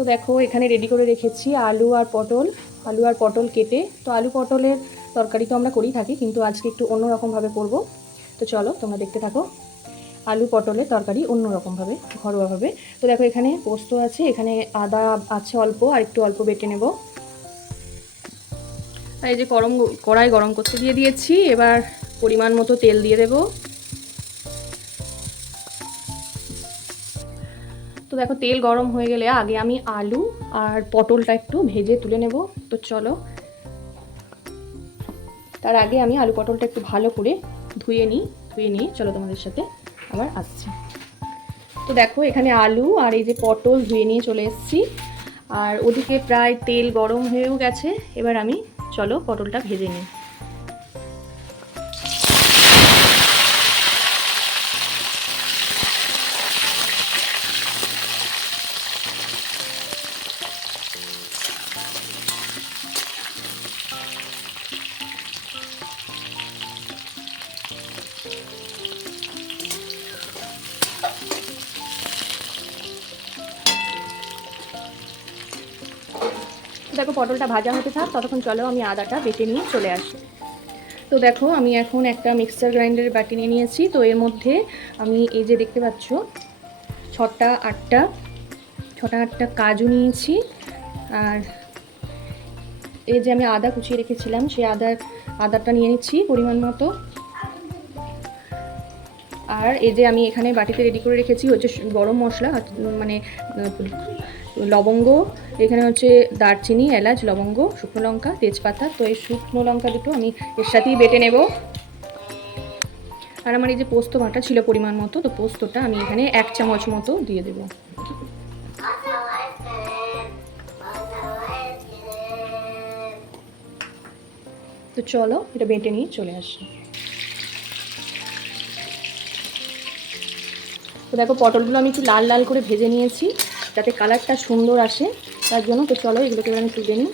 তো দেখো, এখানে রেডি করে রেখেছি আলু আর পটল, আলু আর পটল কেটে। তো আলু পটলের তরকারি তো আমরা করেই থাকি, কিন্তু আজকে একটু অন্যরকমভাবে করব। তো চলো, তোমরা দেখতে থাকো। আলু পটলের তরকারি অন্যরকমভাবে, ঘরোয়াভাবে। তো দেখো, এখানে পোস্ত আছে, এখানে আদা আছে অল্প, আর একটু অল্প বেটে নেব। এই যে গরম, কড়াই গরম করতে দিয়ে দিয়েছি, এবার পরিমাণ মতো তেল দিয়ে দেবো। দেখো, তেল গরম হয়ে গেলে আগে আমি আলু আর পটলটা একটু ভেজে তুলে নেব। তো চলো। তার আগে আমি আলু পটলটা একটু ভালো করে ধুয়ে নিই, ধুয়ে নিয়ে চলো তোমাদের সাথে আবার আসছি। তো দেখো, এখানে আলু আর এই যে পটল ধুয়ে নিয়ে চলে এসেছি। আর ওদিকে প্রায় তেল গরম হয়েও গেছে। এবার আমি চলো পটলটা ভেজে নিই। পটলটা ভাজা হতে থাক, ততক্ষণ চলো আমি আদাটা বেটে নিয়ে চলে আসি। তো দেখো, আমি এখন একটা মিক্সার গ্রাইন্ডারের বাটি নিয়ে নিয়েছি। তো এর মধ্যে আমি এই যে দেখতে পাচ্ছ, ছটা, আটটা ছটা, আটটা কাজু নিয়েছি। আর এই যে আমি আদা কুচিয়ে রেখেছিলাম, সেই আদার, আদাটা নিয়ে নিচ্ছি পরিমাণ মতো। আর এই যে আমি এখানে বাটিতে রেডি করে রেখেছি হচ্ছে গরম মশলা মানে লবঙ্গ, এখানে হচ্ছে দারচিনি, এলাচ, লবঙ্গ, শুকনো লঙ্কা, তেজপাতা, তো এই শুকনো লঙ্কা দুটো আমি এর সাথেই বেটে নেব। আর আমার এই যে পোস্ত বাটা ছিল পরিমাণ মতো, তো পোস্তটা আমি এখানে এক চামচ মতো দিয়ে দেবো। তো চলো, এটা বেটে নিয়ে চলে আসি। তো দেখো পটলগুলো আমি একটু লাল লাল করে ভেজে নিয়েছি, যাতে কালারটা সুন্দর আসে, তার জন্য তো চলো এগুলোকে এবার আমি তুলে নিই।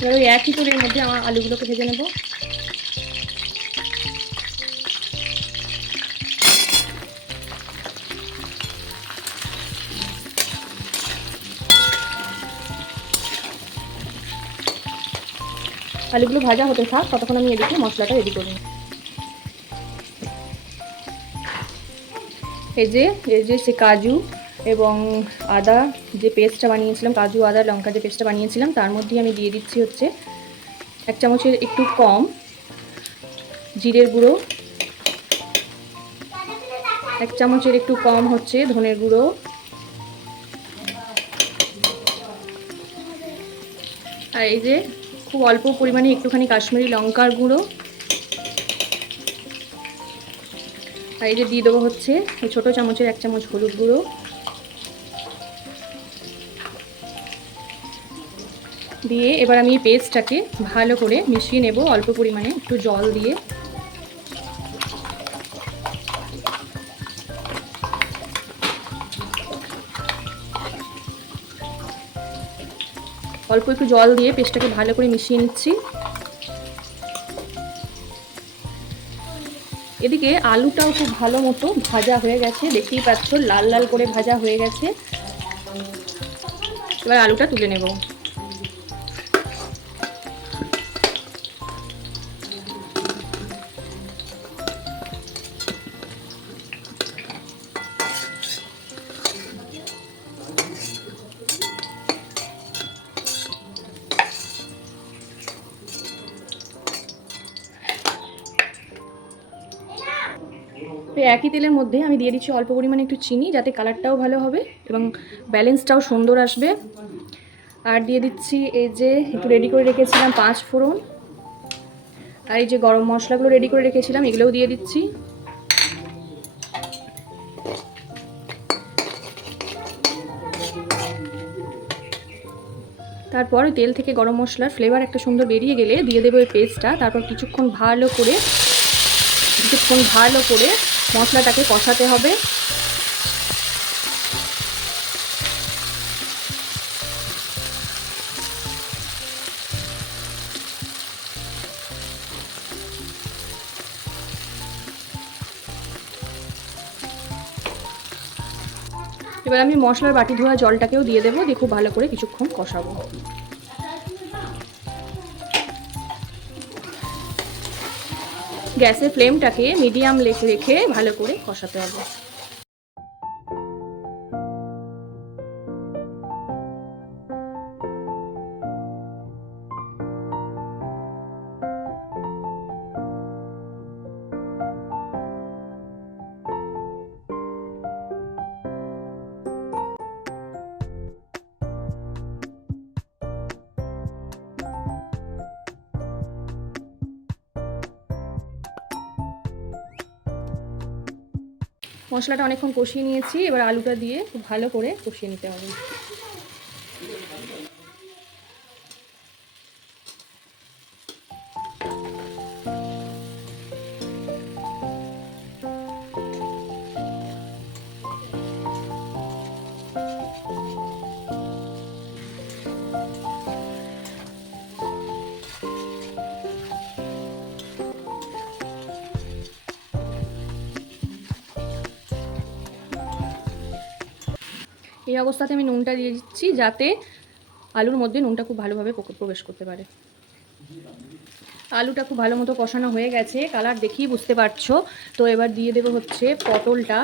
এবার ওই একই তেলের মধ্যে আমার আলুগুলোকে ভেজে নেব। আলুগুলো ভাজা হতে থাক, ততক্ষণ আমি এদিকে মশলাটা রেডি করি এই যে এই যে সে কাজু এবং আদা যে পেস্টটা বানিয়েছিলাম, কাজু, আদা, লঙ্কা যে পেস্টটা বানিয়েছিলাম, তার মধ্যেই আমি দিয়ে দিচ্ছি হচ্ছে এক চামচের একটু কম জিরের গুঁড়ো, এক চামচের একটু কম হচ্ছে ধনের গুঁড়ো, আর এই যে খুব অল্প পরিমাণে একটুখানি কাশ্মীরি লঙ্কার গুঁড়ো, আর এই যে দিয়ে দেবো হচ্ছে ছোটো চামচের এক চামচ হলুদ গুঁড়ো দিয়ে এবার আমি পেস্টটাকে ভালো করে মিশিয়ে নেব, অল্প পরিমাণে একটু জল দিয়ে। অল্প একটু জল দিয়ে পেস্টটাকে ভালো করে মিশিয়ে নিচ্ছি। এদিকে আলুটাও খুব ভালো মতো ভাজা হয়ে গেছে, দেখতেই পাচ্ছ লাল লাল করে ভাজা হয়ে গেছে। এবার আলুটা তুলে নেব। তো একই তেলের মধ্যে আমি দিয়ে দিচ্ছি অল্প পরিমাণে একটু চিনি যাতে কালারটাও ভালো হবে এবং ব্যালেন্সটাও সুন্দর আসবে। আর দিয়ে দিচ্ছি এই যে একটু রেডি করে রেখেছিলাম পাঁচ ফোড়ন। আর এই যে গরম মশলাগুলো রেডি করে রেখেছিলাম, এগুলোও দিয়ে দিচ্ছি। তারপর তেল থেকে গরম মশলার ফ্লেভার একটা সুন্দর বেরিয়ে গেলে দিয়ে দেবো এই পেস্টটা তারপর কিছুক্ষণ ভালো করে, কিছুক্ষণ ভালো করে মশলাটাকে কষাতে হবে। এবার আমি মশলার বাটি ধোয়া জলটাকেও দিয়ে দেবো, দিয়ে খুব ভালো করে কিছুক্ষণ কষাবো। গ্যাসের ফ্লেমটাকে মিডিয়াম রেখে ভালো করে কষাতে হবে। মশলাটা অনেকক্ষণ কষিয়ে নিয়েছি এবার আলুটা দিয়ে খুব ভালো করে কষিয়ে নিতে হবে। এই অবস্থাতে আমি নুনটা দিয়ে দিচ্ছি যাতে আলুর মধ্যে নুনটা খুব ভালোভাবে প্রবেশ করতে পারে। আলুটা খুব ভালো মতো কষানো হয়ে গেছে, কালার দেখেই বুঝতে পারছ। তো এবার দিয়ে দেবো হচ্ছে পটলটা।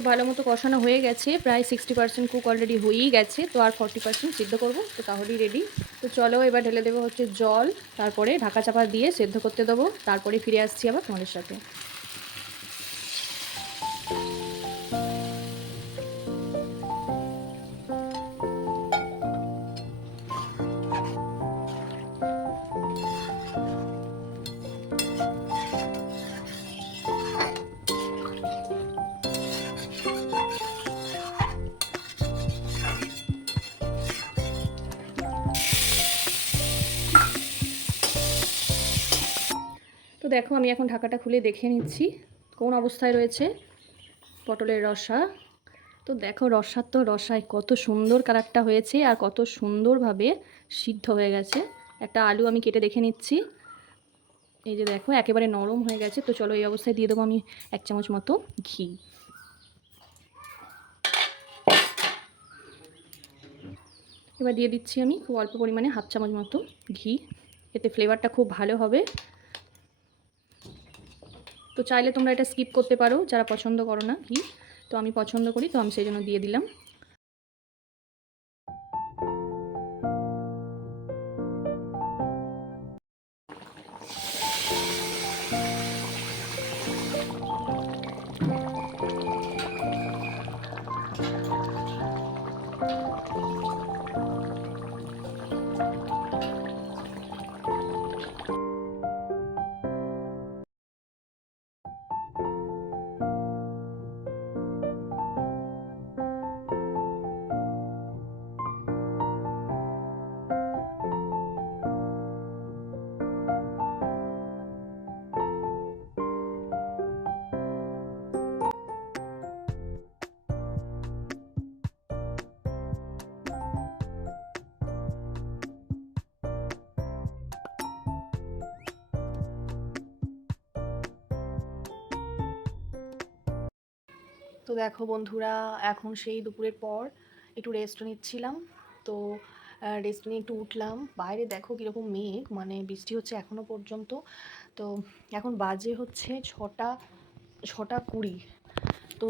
খুব ভালো মতো কষানো হয়ে গেছে। প্রায় সিক্সটি পার্সেন্ট কুক অলরেডি হয়েই গেছে। তো আর ফর্টি পার্সেন্ট সিদ্ধ করব, তো তাহলেই রেডি তো চলো এবার ঢেলে দেবো হচ্ছে জল, তারপরে ঢাকা চাপা দিয়ে সেদ্ধ করতে দেবো। তারপরে ফিরে আসছি আবার তোমাদের সাথে। দেখো, আমি এখন ঢাকাটা খুলে দেখে নিচ্ছি কোন অবস্থায় রয়েছে পটলের রসা। তো দেখো, রসার তো রসায় কত সুন্দর কালারটা হয়েছে আর কত সুন্দরভাবে সিদ্ধ হয়ে গেছে। একটা আলু আমি কেটে দেখে নিচ্ছি। এই যে দেখো, একেবারে নরম হয়ে গেছে। তো চলো এই অবস্থায় দিয়ে দেবো আমি এক চামচ মতো ঘি। এবার দিয়ে দিচ্ছি আমি খুব অল্প পরিমাণে হাফ চামচ মতো ঘি। এতে ফ্লেভারটা খুব ভালো হবে। তো চাইলে তোমরা এটা স্কিপ করতে পারো, যারা পছন্দ করো না ঘি তো আমি পছন্দ করি, তো আমি সেই জন্য দিয়ে দিলাম। তো দেখো বন্ধুরা, এখন সেই দুপুরের পর একটু রেস্ট নিচ্ছিলাম। তো রেস্ট নিয়ে একটু উঠলাম। বাইরে দেখো কীরকম মেঘ মানে বৃষ্টি হচ্ছে এখনও পর্যন্ত। তো এখন বাজে হচ্ছে ছটা ছটা কুড়ি। তো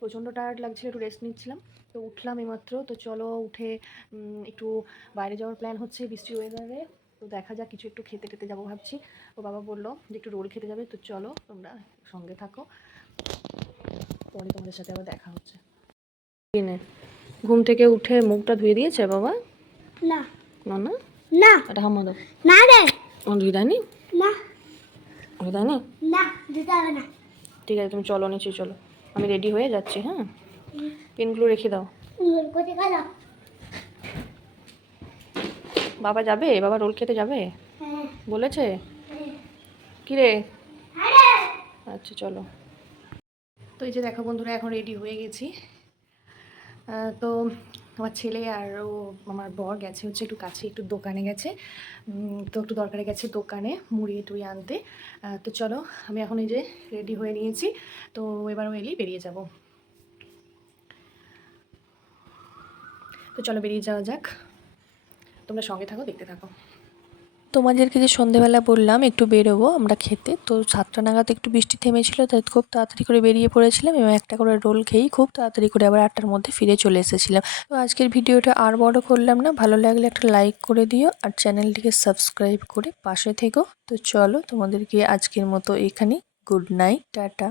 প্রচণ্ড টায়ার্ড লাগছিল, একটু রেস্ট নিচ্ছিলাম। তো উঠলাম এইমাত্র। তো চলো উঠে একটু বাইরে যাওয়ার প্ল্যান হচ্ছে বৃষ্টি ওয়েদারে তো দেখা যাক, কিছু একটু খেতে টেতে যাব ভাবছি। ও বাবা বলল যে একটু রোল খেতে যাবে। তো চলো তোমরা সঙ্গে থাকো। পরে তোমাদের সাথে আবার দেখা হচ্ছে। কিনে ঘুম থেকে উঠে মুখটা ধুয়ে দিয়েছে বাবা? না। না না? না। এটা হাম্মা দাও। না রে। ও ধুয়ে দেয়নি? না। ধুয়ে দেয়নি? না দিতে হবে না। ঠিক আছে তুমি চলো নিচে চলো। আমি রেডি হয়ে যাচ্ছি হ্যাঁ? পেনগুলো রেখে দাও। বাবা যাবে? বাবা রোল খেতে যাবে? হ্যাঁ। বলেছে? কি রে হ্যাঁ আচ্ছা চলো। তো এই যে দেখো বন্ধুরা, এখন রেডি হয়ে গেছি। তো আমার ছেলে আর ও আমার বর গেছে হচ্ছে একটু কাছে, একটু দোকানে গেছে। তো একটু দরকারে গেছে দোকানে মুড়ি টুড়ি আনতে। তো চলো, আমি এখন এই যে রেডি হয়ে নিয়েছি। তো এবার ও এলেই বেরিয়ে যাব। তো চলো বেরিয়ে যাওয়া যাক। তোমরা সঙ্গে থাকো, দেখতে থাকো। তোমাদেরকে যে সন্ধেবেলা বললাম, একটু বেরোবো আমরা খেতে। তো সাতটা নাগাদ একটু বৃষ্টি থেমেছিল, তাই খুব তাড়াতাড়ি করে বেরিয়ে পড়েছিলাম এবং একটা করে রোল খেয়েই খুব তাড়াতাড়ি করে আবার আটটার মধ্যে ফিরে চলে এসেছিলাম। তো আজকের ভিডিওটা আর বড় করলাম না, ভালো লাগলে একটা লাইক করে দিও আর চ্যানেলটিকে সাবস্ক্রাইব করে পাশে থেকো। তো চলো তোমাদেরকে আজকের মতো এখানে গুড নাইট, টাটা।